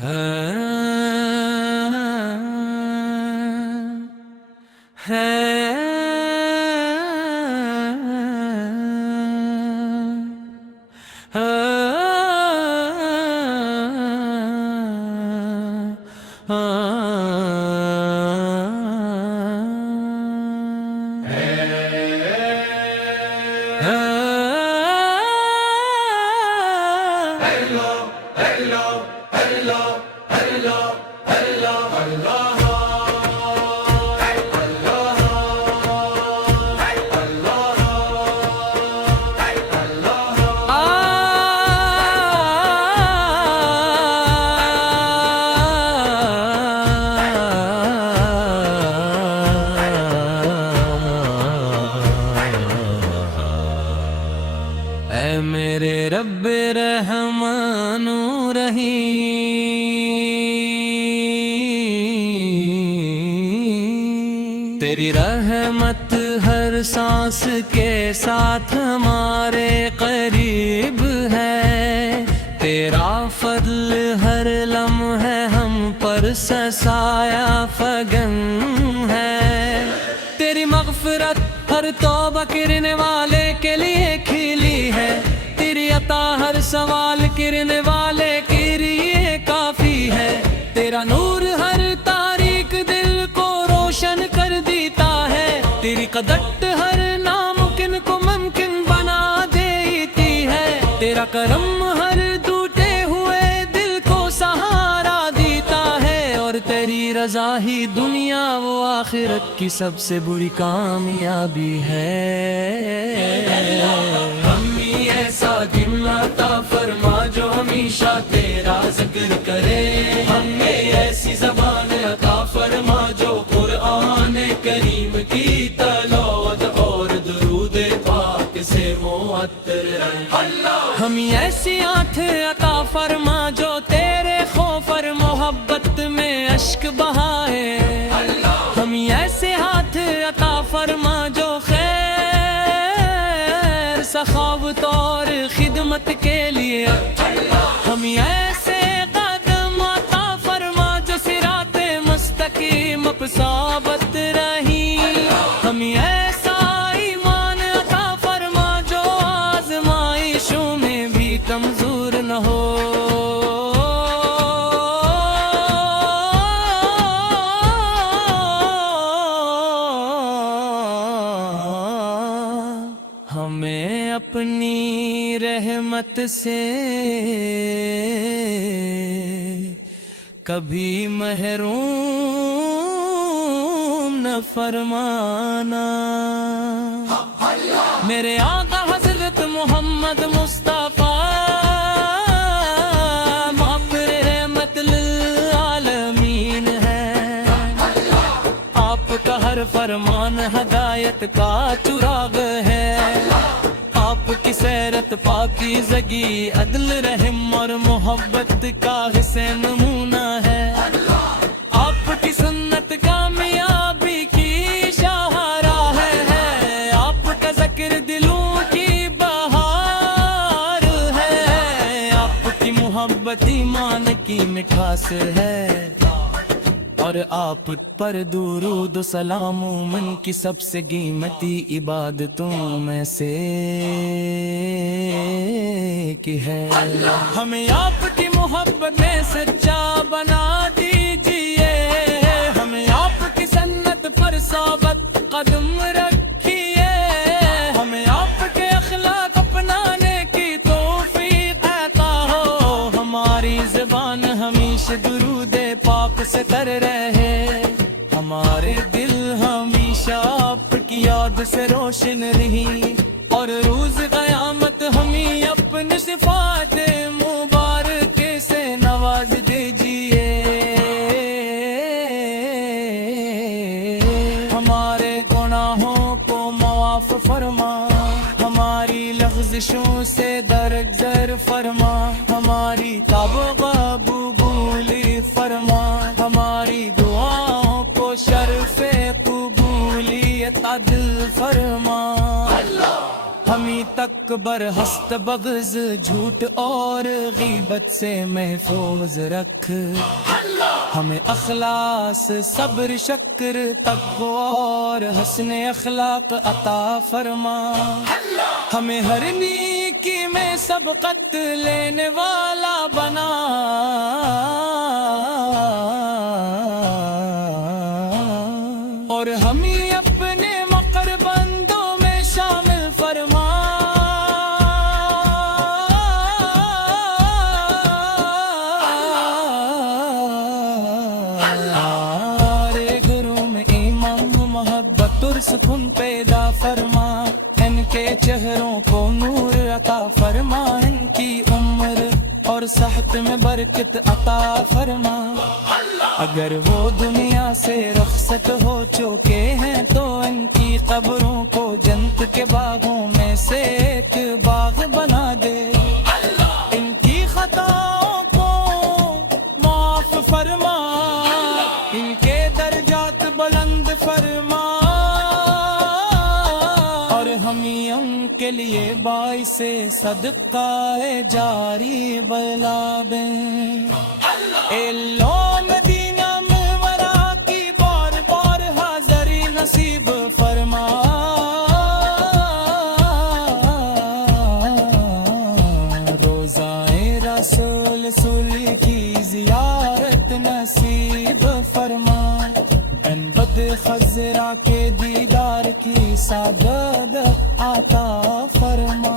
اے میرے رب رحمان و رحیم، تیری رحمت ہر سانس کے ساتھ ہمارے قریب ہے، تیرا فضل ہر لمحے ہم پر سایہ فگن ہے، تیری مغفرت ہر توبہ کرنے والے کے لیے کھلی ہے، تیری عطا ہر سوال کرنے والے کے لیے کافی ہے، تیرا نور ہر تاریک دل کو روشن کر دیتا ہے، تیری قدرت ہر ناممکن کو ممکن بنا دیتی ہے، تیرا کرم ہر ٹوٹے ہوئے دل کو سہارا دیتا ہے، اور تیری رضا ہی دنیا و آخرت کی سب سے بری کامیابی ہے۔ ہمیں ایسا دل عطا فرما جو ہمیشہ تیرا ذکر کرے، ہمیں ایسی زبان عطا فرما جو قرآن کریم کی تلاوت اور درود پاک سے معطر رہے، ہمیں ایسی آنکھ عطا فرما جو تیرے خوف اور محبت میں اشک بہائے، ہمیں ایسے ہاتھ عطا فرما جو خیر سخاوت اور خدمت کے لیے، ہمیں ایسے قدم عطا فرما جو صراط مستقیم پر ثابت رہی، ہمیں ایسا ایمان عطا فرما جو آزمائشوں میں بھی کمزور نہ ہو، ہمیں اپنی رحمت سے کبھی محروم نہ فرمانا، میرے آقا حضرت محمد مصطفیٰ مغفر رحمت للعالمین ہے، آپ کا ہر فرمان ہدایت کا چراغ ہے، آپ کی سیرت پاکیزگی عدل رحم اور محبت کا حسین نمونہ ہے، آپ کی سنت کامیابی کی شاہراہ ہے، آپ کا ذکر دلوں کی بہار ہے، آپ کی محبت ایمان کی مٹھاس ہے، اور آپ پر درود و سلام مومن کی سب سے قیمتی عبادتوں میں سے کی ہے، ہمیں آپ کی محبت میں سچا بنا دیجئے، ہمیں آپ کی سنت پر ثابت قدم رکھیے، ہمیں آپ کے اخلاق اپنانے کی توفیق عطا ہو، ہماری زبان ہمیشہ درود پاک سے تر رہے، ہمارے دل ہمیشہ آپ کی یاد سے روشن رہی، اور روز قیامت ہمیں اپنی صفات مبارک سے نواز دیجئے، ہمارے گناہوں کو معاف فرما، ہماری لغزشوں سے درگزر فرما، ہماری توبہ قبولی فرما، ہماری دعاؤں کو شرف قبولیت عدل فرما، ہمیں تک اکبر ہست بغض جھوٹ اور غیبت سے محفوظ رکھ، ہمیں اخلاص صبر شکر تقوی اور حسن اخلاق عطا فرما، ہمیں ہر نیکی میں سبقت لینے والا بنا، اور ہمیں اپنے مقر بندوں میں شامل فرما، ہمارے گھروں میں ایمان محبت اور سکون پیدا فرما، ان کے چہروں کو نور عطا فرما، ان کی عمر اور صحت میں برکت عطا فرما، اگر وہ دنیا سے رخصت ہو چکے ہیں تو ان کی قبروں کو جنت کے باغوں میں سے ایک باغ بنا دے، ان کی خطاؤں کو معاف فرما، ان کے درجات بلند فرما، اور ہم ان کے لیے باعث صدقہ جاری بنا دیں۔ اے لو مدینہ منورہ کی بار بار حاضری نصیب فرما، روضائے رسول سولی کی زیارت نصیب فرما، بد خضرا کے دیدار کی سعادت عطا فرما،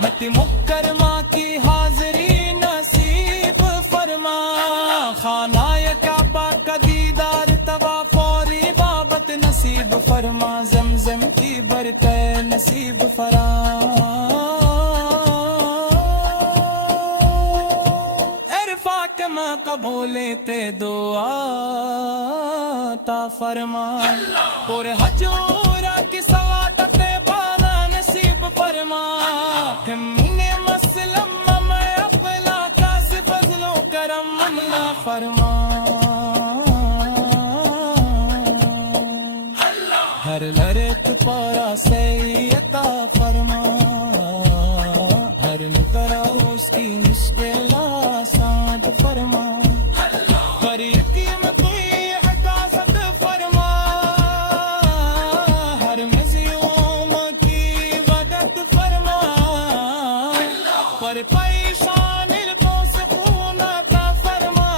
مت مکرمہ کی حاضری نصیب فرما، خانہ کعبہ کا دیدار طواف اور عبادت نصیب فرما، زمزم کی برکت نصیب فرما، میں قبولیت دعا عطا فرما، اور حجورہ کی سعادت بالا نصیب فرما، ہمیں مسلم میں اپنا کاس فضل و کرم عطا فرما، ہر لرک پارا سے عطا فرما، ہر مقرہ اس کی مشکل آسان فرما، ہر یتیم کی حفاظت فرما، ہر مظلوم کی مدد فرما، پر پریشان کو سکون عطا فرما،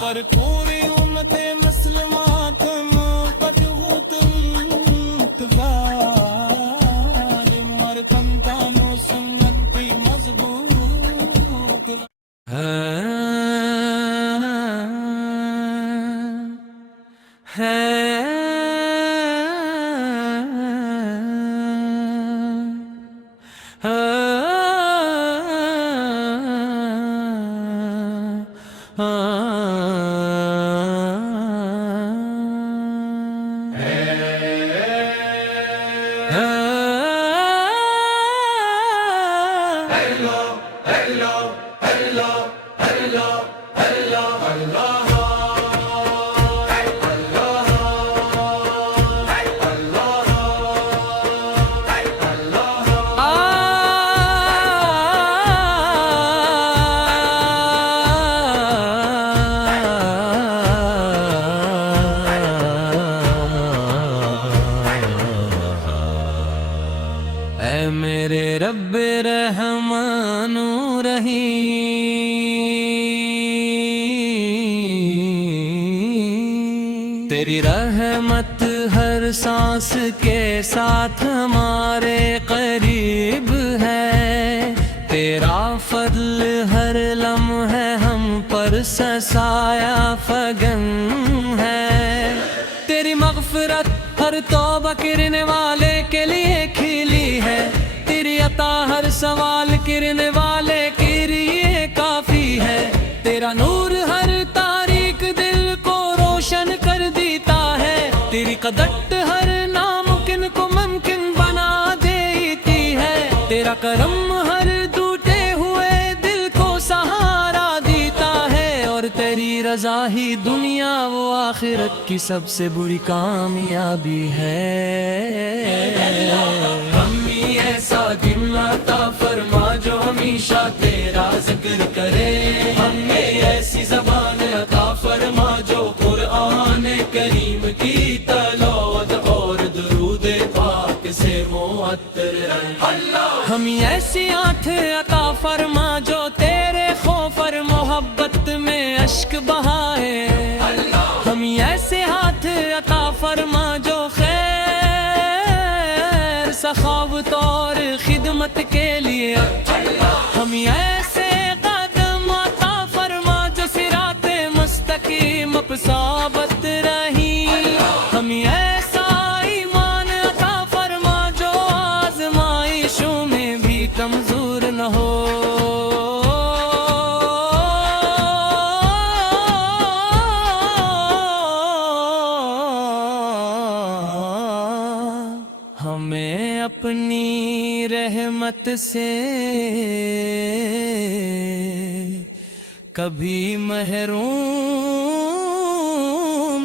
پر پوری امت مسلمات مقدوت مرتم دانو سنت کی مضبوط اے میرے رب رحمان و رحیم، تیری رحمت ہر سانس کے ساتھ ہمارے قریب ہے، تیرا فضل ہر لمحے ہم پر سایہ فگن ہے، تیری مغفرت ہر توبہ کرنے والے کے لیے کھلی ہے، تیری عطا ہر سوال کرنے والے کے لیے کافی ہے، تیرا نور ہر تاریک دل کو روشن کر دیتا ہے، تیری قدرت ہر ناممکن کو ممکن بنا دیتی ہے، تیرا کرم ہر ٹوٹے ہوئے دل کو سہارا دیتا ہے، اور تیری رضا ہی دنیا و آخرت کی سب سے بڑی کامیابی ہے۔ ایسا دل عطا فرما جو ہمیشہ تیرا ذکر کرے، ہمیں ایسی زبان عطا فرما جو قرآن کریم کی تلاوت اور درود پاک سے معطر رہے، ہمیں ایسی آنکھ عطا فرما جو تیرے خوف اور محبت میں اشک بہائے، ہمیں ایسے ہاتھ عطا فرما جو خیر سخاوت اور خدمت کے لیے، ہمیں ایسے قدم عطا فرما جو صراط مستقیم پر ثابت رہی، ہمیں ایسا ایمان عطا فرما جو آزمائشوں میں بھی کمزور نہ ہو، ہمیں اپنی رحمت سے کبھی محروم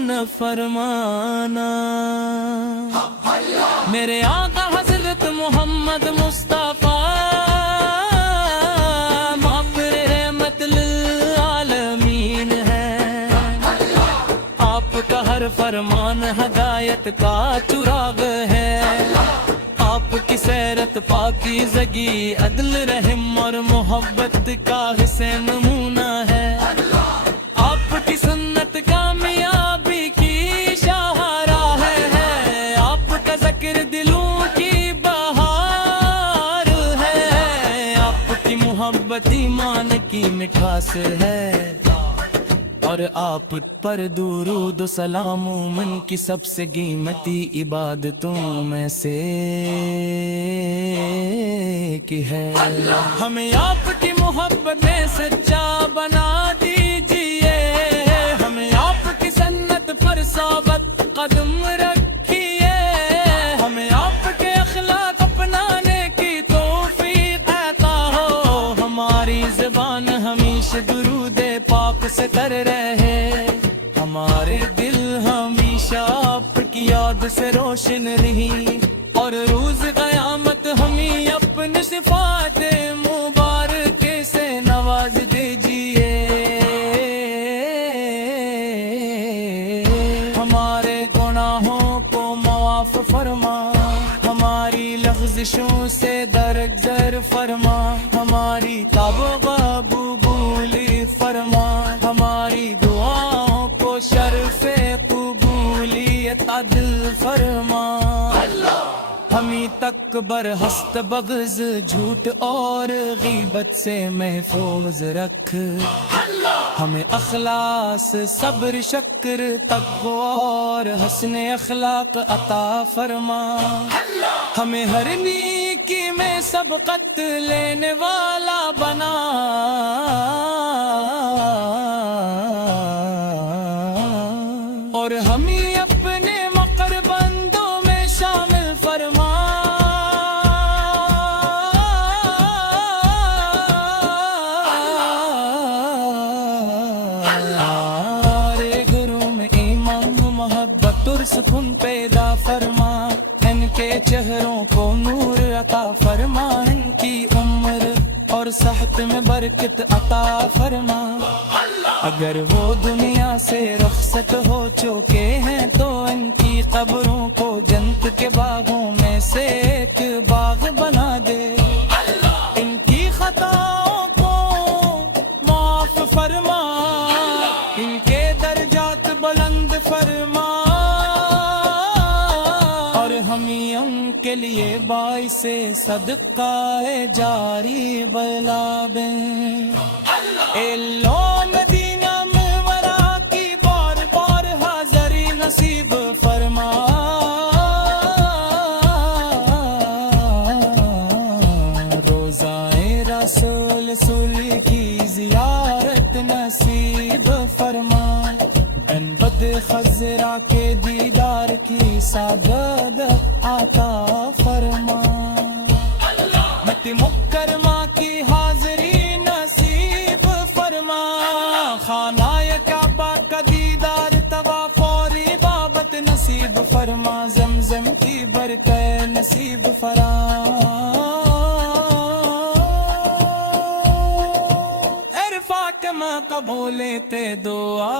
نہ فرمانا، میرے آقا حضرت محمد مصطفیٰ معبر رحمت للعالمین ہے، آپ کا ہر فرمان ہدایت کا چراغ ہے، آپ کی سیرت پاکیزگی عدل رحم اور محبت کا حسین نمونہ ہے، آپ کی سنت کامیابی کی شاہراہ ہے، آپ کا ذکر دلوں کی بہار ہے، آپ کی محبت ایمان کی مٹھاس ہے، اور آپ پر درود و سلام مومن کی سب سے قیمتی عبادتوں میں سے کی ہے، ہمیں آپ کی محبت میں سچا بنا دیجئے، ہمیں آپ کی سنت پر ثابت قدم رکھیے، ہمیں آپ کے اخلاق اپنانے کی توفیق عطا ہو، ہماری زبان ہمیشہ درود پاک سے تر رہے، ہمارے دل ہمیشہ آپ کی یاد سے روشن رہی، اور روز قیامت ہمیں اپنی صفات مبارک سے نواز دیجئے، ہمارے گناہوں کو معاف فرما، ہماری لغزشوں سے درگزر فرما، ہماری توبہ قبولی فرما، ہماری دعاؤں کو شرف قبولیت عدل فرما، ہمیں تکبر حسد بغض جھوٹ اور غیبت سے محفوظ رکھ، ہمیں اخلاص صبر شکر تقوی اور حسن اخلاق عطا فرما، ہمیں ہر نیکی میں سبقت لینے والا بنا، اور ہمیں اپنے مقر بندوں میں شامل فرما، ہمارے گھروں میں ایمان محبت اور سکون پیدا فرما، ان کے چہروں کو نور عطا فرما، ان کی عمر اور صحت میں برکت عطا فرما، اگر وہ دنیا سے رخصت ہو چکے ہیں تو ان کی قبروں کو جنت کے باغوں میں سے ایک باغ بنا دے، ان کی خطاؤں کو معاف فرما، ان کے درجات بلند فرما، اور ہمیں ان کے لیے باعث صدقہ جاری بنا دیں، اے لو مدینہ منورہ کی بار بار حاضری نصیب فرما، روزائے رسول کی زیارت نصیب فرما، ان بد خزرا کے دیدار کی سعادت عطا فرما، مت مکرمہ کی حاضری نصیب فرما، خانہ کعبہ کا دیدار طواف اور عبادت نصیب فرما، زمزم کی برکت نصیب فرما، میں قبول تے دعا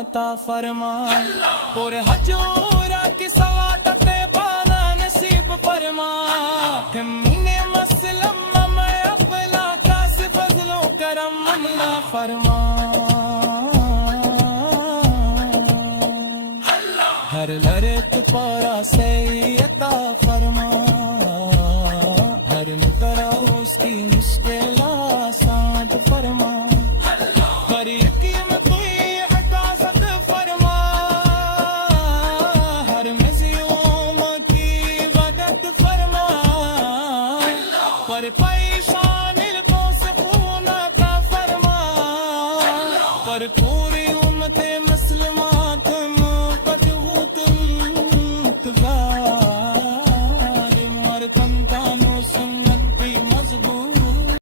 عطا فرما اور حجورا کی سوات تے بانا نصیب فرما تمنے مسلم میں اپنا کاس فضل و کرم عطا فرما ہر لرت پارا سے عطا فرما ہر طرح اس کی مشکل